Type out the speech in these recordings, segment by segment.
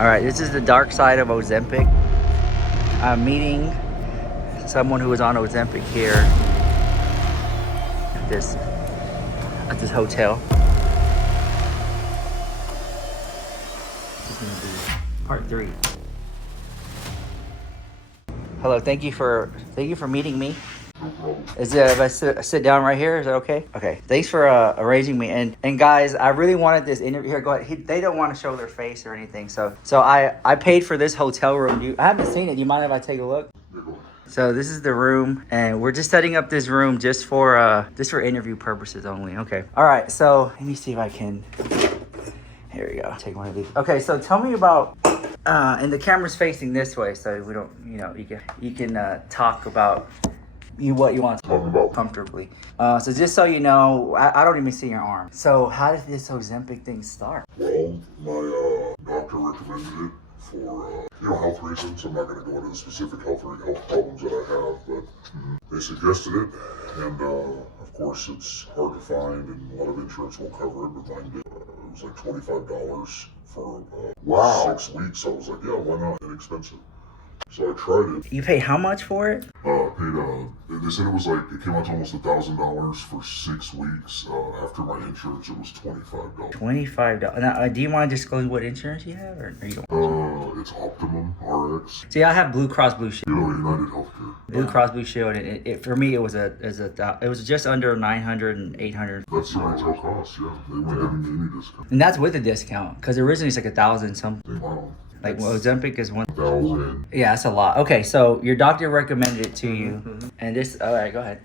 All right, this is the dark side of Ozempic. I'm meeting someone who was on Ozempic here at this hotel. This is gonna be part 3. Hello, thank you for meeting me. Is it if I sit down right here? Is that okay? Okay. Thanks for arranging me. And guys, I really wanted this interview. Here, go ahead. They don't want to show their face or anything. So I paid for this hotel room. I haven't seen it. Do you mind if I take a look? So this is the room, and we're just setting up this room just for interview purposes only. Okay. All right. So let me see if I can. Here we go. Take one of these. Okay. So tell me about. And the camera's facing this way, so we don't. You can talk about. What you want to talk about comfortably. So just so you know, I don't even see your arm. So how did this Ozempic thing start? Well, my doctor recommended it for health reasons. I'm not going to go into the specific health problems that I have, but they suggested it, and of course it's hard to find, and a lot of insurance won't cover it, but mine did. It was like $25 for 6 weeks. So I was like, yeah, why not? Inexpensive. So I tried it. You paid how much for it? They said it was like, it came out to almost $1,000 for 6 weeks. After my insurance, it was $25. $25. Now, do you want to disclose what insurance you have, or you don't? It's Optimum RX. See, I have Blue Cross Blue Shield. United Healthcare. Blue Cross Blue Shield, and it for me it was just under 900 and 800. That's the retail cost. Yeah, they weren't giving me any discount. And that's with a discount, because originally it's like 1,000 something. Wow. Like Ozempic is 1,000. Yeah, that's a lot. Okay, so your doctor recommended it to you, and this. All right, go ahead.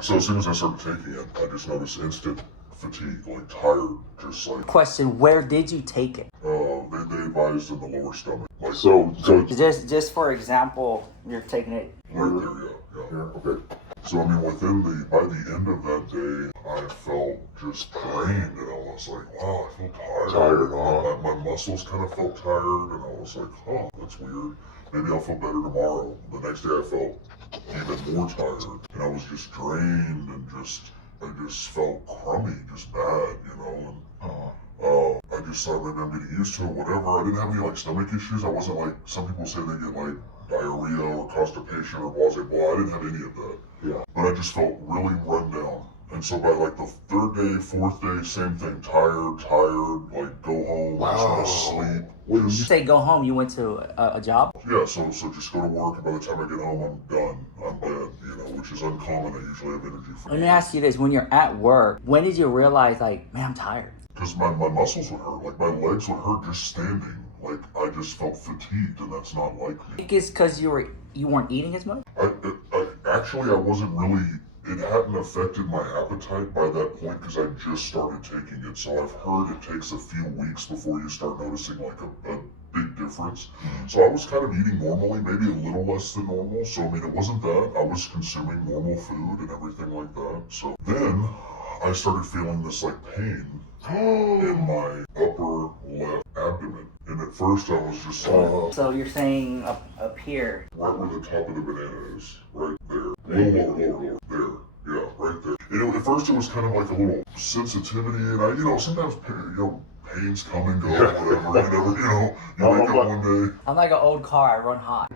So as soon as I started taking it, I just noticed instant fatigue, like tired, just like. Question: where did you take it? They advised in the lower stomach. Like so just for example, you're taking it. Right there, yeah. Okay. So I mean, by the end of that day, I felt just drained, and I was like, wow, I feel tired. My muscles kind of felt tired, and I was like, huh, that's weird. Maybe I'll feel better tomorrow. The next day I felt even more tired, and I was just drained, and I just felt crummy, just bad, and I just thought maybe I'm getting used to it, whatever. I didn't have any like stomach issues. I wasn't like, some people say they get like diarrhea or constipation or blah, blah, blah. I didn't have any of that. Yeah. But I just felt really run down. And so by like the 3rd day, 4th day, same thing, tired, like go home, just want to sleep. When you say go home, you went to a job? Yeah, so just go to work, and by the time I get home, I'm done. I'm dead, which is uncommon. I usually have energy for Let me ask you this, when you're at work, when did you realize, like, man, I'm tired? Because my muscles would hurt, like my legs would hurt just standing. Like I just felt fatigued, and that's not like me. I think it's because you weren't eating as much? Actually, I wasn't really. It hadn't affected my appetite by that point because I just started taking it. So I've heard it takes a few weeks before you start noticing like a big difference. So I was kind of eating normally, maybe a little less than normal. So I mean, it wasn't that. I was consuming normal food and everything like that. So then I started feeling this like pain in my upper left abdomen. And at first I was just like... So you're saying up here? Right where the top of the banana is. Right there. Lower. There. Yeah, right there. And at first it was kind of like a little sensitivity, and I, sometimes, pains come and go, whatever, you wake up one day. I'm like an old car, I run hot.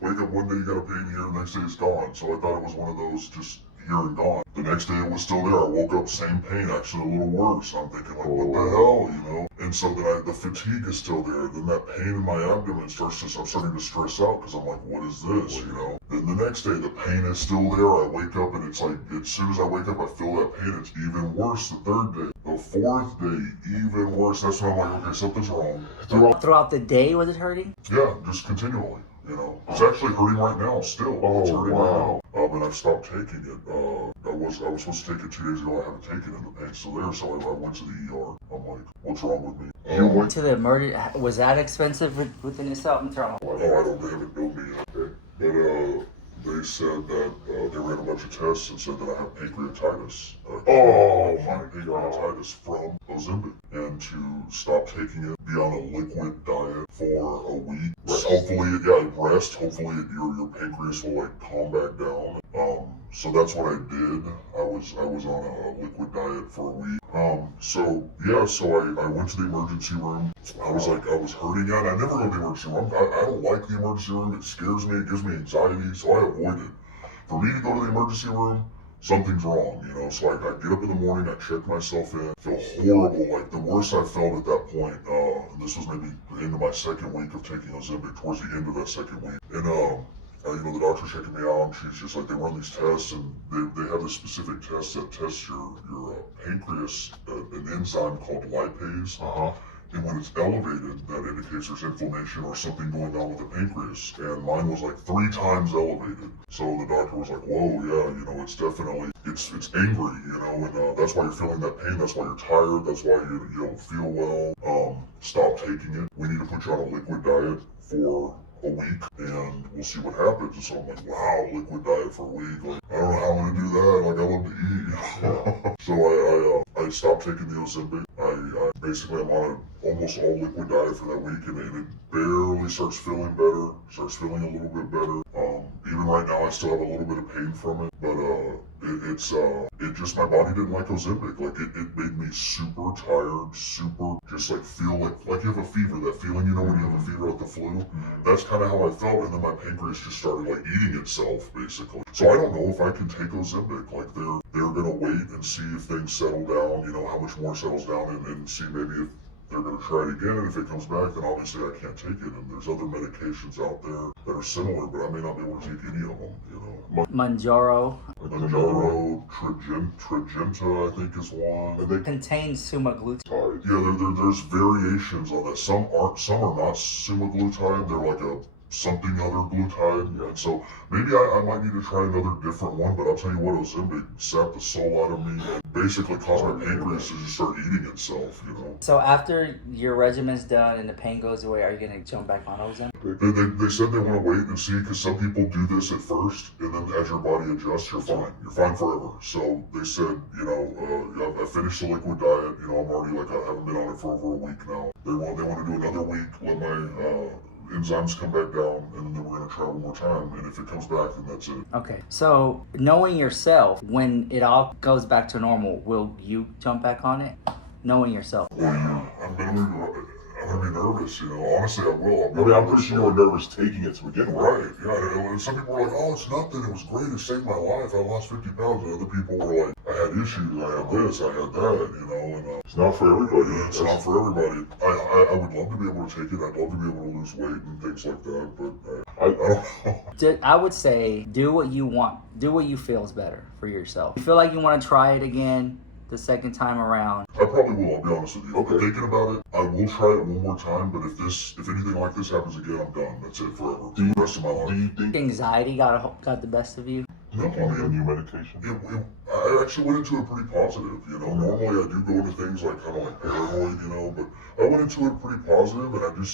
Wake up one day, you got a pain here, the next day it's gone. So I thought it was one of those just here and gone. The next day it was still there. I woke up, same pain, actually a little worse. I'm thinking like, what the hell, And so then the fatigue is still there. Then that pain in my abdomen I'm starting to stress out because I'm like, what is this, Then the next day the pain is still there. I wake up and it's like, as soon as I wake up I feel that pain. It's even worse the 3rd day. The 4th day, even worse. That's when I'm like, okay, something's wrong. Throughout the day was it hurting? Yeah, just continually. It's actually hurting right now still. It's hurting right now. And I've stopped taking it. I was supposed to take it 2 days ago. I haven't taken it. The pain's still there, so I went to the ER. I'm like, what's wrong with me? You went to the emergency. Was that expensive within itself? I haven't billed me yet. But they said that they ran a bunch of tests and said that I have pancreatitis. Pancreatitis from Ozempic, and to stop taking it, be on a liquid diet for a week. Hopefully, rest. Hopefully, your pancreas will like calm back down. So that's what I did. I was on a liquid diet for a week. So I went to the emergency room. I was hurting out. I never go to the emergency room. I don't like the emergency room. It scares me. It gives me anxiety. So I avoid it. For me to go to the emergency room, something's wrong, you know. So I get up in the morning, I check myself in, feel horrible, like the worst I felt at that point. And this was maybe the end of my second week of taking Ozempic, towards the end of that second week. And you know, the doctor's checking me out, and she's just like, they run these tests, and they have this specific test that tests your pancreas, an enzyme called lipase. And when it's elevated, that indicates there's inflammation or something going on with the pancreas. And mine was like 3 times elevated. So the doctor was like, whoa, yeah, you know, it's definitely, it's angry, you know, and that's why you're feeling that pain. That's why you're tired. That's why you don't feel well. Stop taking it. We need to put you on a liquid diet for a week, and we'll see what happens. And so I'm like, wow, liquid diet for a week. Like, I don't know how I'm gonna do that. Like, I love to eat, you know? So I stopped taking the Ozempic. I basically am on a almost all liquid diet for that week, and it barely starts feeling better. Starts feeling a little bit better. Even right now, I still have a little bit of pain from it, but it just, my body didn't like Ozempic. Like, it made me super tired, super just like feel like you have a fever. That feeling, you know, when you have a fever at the flu. That's kind of how I felt, and then my pancreas just started like eating itself, basically. So I don't know if I can take Ozempic. Like, they're gonna wait and see if things settle down. You know, how much more settles down, and see maybe if they're going to try it again, and if it comes back, then obviously I can't take it. And there's other medications out there that are similar, but I may not be able to take any of them, you know. Manjaro. Tradjenta, I think, is one. It contains semaglutide. Yeah, there's variations on that. Some are not semaglutide. They're like a something other glutide. Yeah. And so maybe I might need to try another different one, but I'll tell you what, Ozempic sapped the soul out of me and basically caused my pancreas to just start eating itself, you know. So after your regimen's done and the pain goes away, are you going to jump back on Ozempic? They said they want to wait and see, because some people do this at first, and then as your body adjusts, you're fine. You're fine forever. So they said, you know, I finished the liquid diet. You know, I'm already like, I haven't been on it for over a week now. They want to do another week, let my enzymes come back down, and then we're going to try one more time, and if it comes back, then that's it. Okay, so knowing yourself, when it all goes back to normal, will you jump back on it? Knowing yourself. Well, I'm gonna be nervous, you know. Honestly, I will. I'm pretty sure you were nervous taking it to begin with. Right, yeah. And some people were like, oh, it's nothing. It was great. It saved my life. I lost 50 pounds. And other people were like, I had issues. I had this. I had that, you know. And it's not for everybody. It's not for everybody. I would love to be able to take it. I'd love to be able to lose weight and things like that. But I don't know. I would say do what you want. Do what you feel is better for yourself. You feel like you want to try it again the second time around? I probably will, I'll be honest with you. Okay. Thinking about it, I will try it one more time, but if anything like this happens again, I'm done. That's it forever. The rest of my life. Do you think anxiety got the best of you? No, I mean, new medication? I actually went into it pretty positive, you know. Normally I do go into things like kind of like paranoid, you know, but I went into it pretty positive, and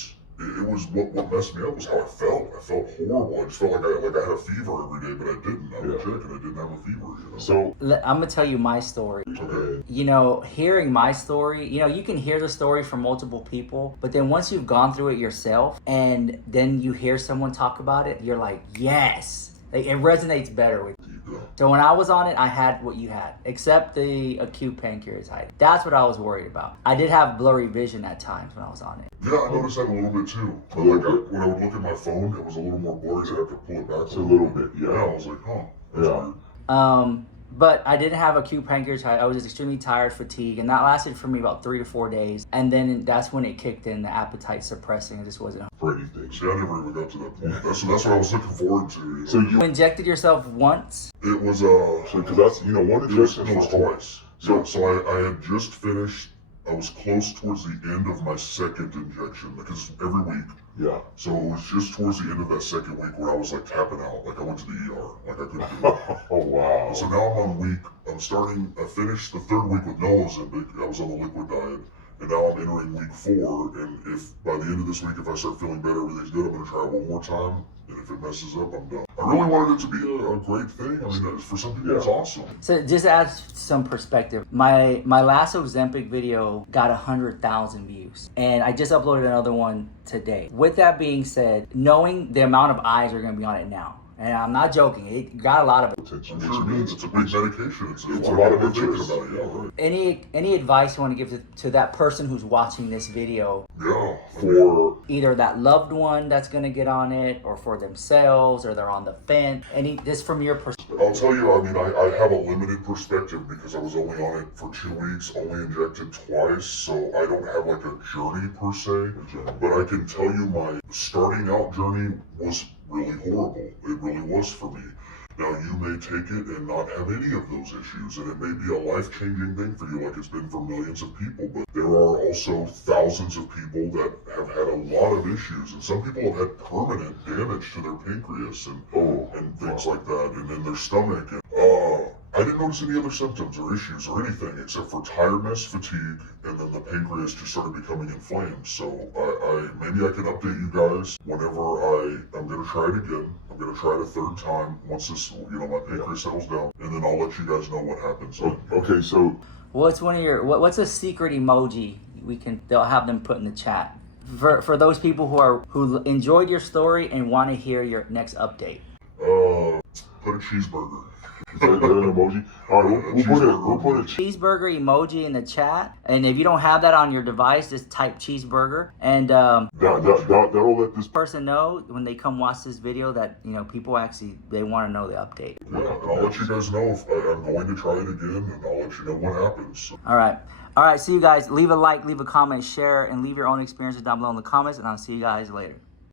it was what messed me up was how I felt. I felt horrible. I just felt like I had a fever every day, but I didn't. I was sick, and I didn't have a fever, you know. So I'm gonna tell you my story. Okay. You know, hearing my story, you know, you can hear the story from multiple people, but then once you've gone through it yourself, and then you hear someone talk about it, you're like, yes. Like, it resonates better with you. Yeah. So when I was on it, I had what you had, except the acute pancreatitis. That's what I was worried about. I did have blurry vision at times when I was on it. Yeah, I noticed that a little bit too. But like when I would look at my phone, it was a little more blurry, so I have to pull it back a little bit. Yeah, I was like, huh. That's weird. But I didn't have acute pancreatitis. I was just extremely tired, fatigued, and that lasted for me about 3 to 4 days. And then that's when it kicked in, the appetite suppressing. It just wasn't for anything. See, I never even got to that point. That's what I was looking forward to. You know? So you injected yourself once? It was because that's, you know, one injection was twice. So I had just finished. I was close towards the end of my second injection, because every week. Yeah. So it was just towards the end of that second week where I was like tapping out, like I went to the ER, like I couldn't do it. Oh wow. And so now I finished the third week with no Ozempic. I was on the liquid diet, and now I'm entering week 4. And if by the end of this week, if I start feeling better, everything's good, I'm gonna try it one more time. And if it messes up, I'm done. I really wanted it to be a great thing. I mean, for some people, it's awesome. So just to add some perspective, my last Ozempic video got 100,000 views, and I just uploaded another one today. With that being said, knowing the amount of eyes are going to be on it now, And I'm not joking. It got a lot of attention. I'm sure it is. It's a big medication. It's a like lot of we're thinking interest. about it. Yeah, right. Any advice you want to give to that person who's watching this video? Yeah. For Either that loved one that's going to get on it, or for themselves, or they're on the fence. Just from your perspective. I'll tell you, I mean, I have a limited perspective because I was only on it for 2 weeks, only injected twice, so I don't have like a journey per se. But I can tell you my starting out journey was really horrible. It really was for me. Now, you may take it and not have any of those issues, and it may be a life-changing thing for you like it's been for millions of people, but there are also thousands of people that have had a lot of issues, and some people have had permanent damage to their pancreas and things like that, and in their stomach. And, I didn't notice any other symptoms or issues or anything except for tiredness, fatigue, and then the pancreas just started becoming inflamed. So maybe I can update you guys whenever I'm gonna try it again. I'm gonna try it a third time once this, my pancreas settles down, and then I'll let you guys know what happens. okay, so What's one of your what's a secret emoji they'll have them put in the chat for those people who enjoyed your story and want to hear your next update? Put a cheeseburger. is that an emoji? All right, we'll put a Cheeseburger emoji in the chat, and if you don't have that on your device, just type cheeseburger, and that'll let this person know when they come watch this video that people actually they want to know the update. Yeah, and I'll let you guys know if I'm going to try it again, and I'll let you know what happens. All right, see you guys. Leave a like, leave a comment, share, and leave your own experiences down below in the comments, and I'll see you guys later.